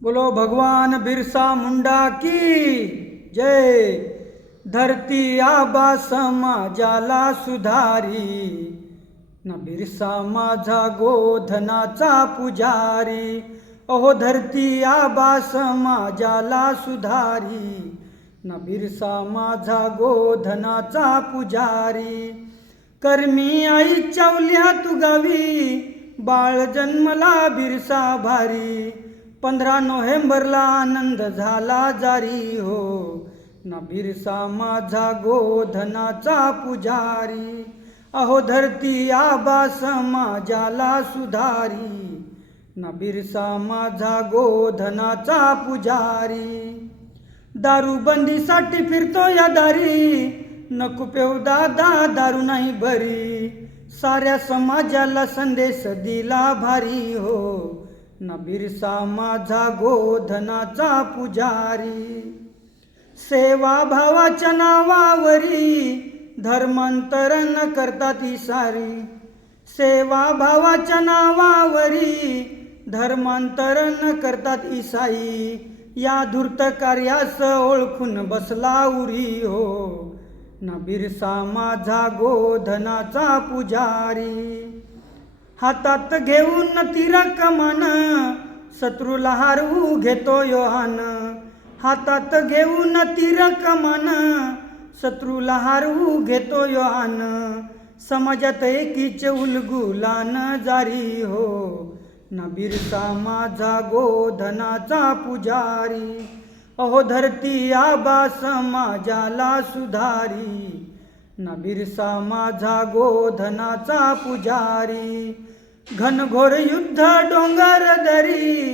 बोलो भगवान बिरसा मुंडा की जय। धरती आबा समाजाला सुधारी, ना बिरसा माझा गोधनाचा पुजारी। अहो धरती आबा समाजाला सुधारी, ना बिरसा माझा गोधनाचा पुजारी। कर्मी आई चवल्या तू गावी, बाळ जन्मला बिरसा भारी। 15 नोव्हेंबरला आनंद झाला जारी हो, ना बिरसा माझा गोधनाचा पुजारी। अहो धरती आबा समाजाला सुधारी, ना बिरसा माझा गोधनाचा पुजारी। दारूबंदीसाठी फिरतो या दारी, नको पेऊ दादा दारू नाही बरी। साऱ्या समाजाला संदेश दिला भारी हो, ना बिरसा माझा गोधनाचा पुजारी। सेवा भावाच्या नावावरी, धर्मांतरण करतात सारी। सेवा भावाच्या नावावरी, धर्मांतरण करतात ईसाई। या धूर्त कार्यास ओळखून बसला उरी हो, ना बिरसा माझा गोधनाचा पुजारी। हातात घेऊन तीर कमान, शत्रूला हरवू घेतो योहान। हातात घेऊन तीर कमान, शत्रूला हरवू घेतो योहान। समाजात एकीच उलगुलान जारी हो, ना बिरसा माझा गोधनाचा पुजारी। अहो धरती आबा समाजाला सुधारी, ना बिरसा माझा गोधनाचा पुजारी। घनघोर युद्ध डोंगर दरी,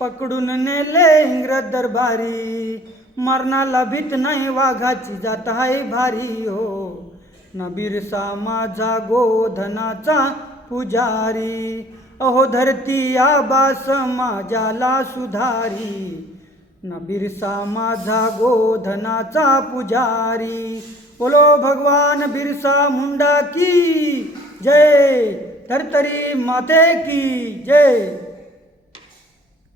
पकडून नेले इंग्रज दरबारी। मरणाला भीत नाही वाघाची जात आहे भारी हो, ना बिरसा माझा गोधनाचा पुजारी। अहो धरती आबा समाजाला सुधारी, ना बिरसा माझा गोधनाचा पुजारी। बोलो भगवान बिरसा मुंडा की जय। धरतरी माते की जय।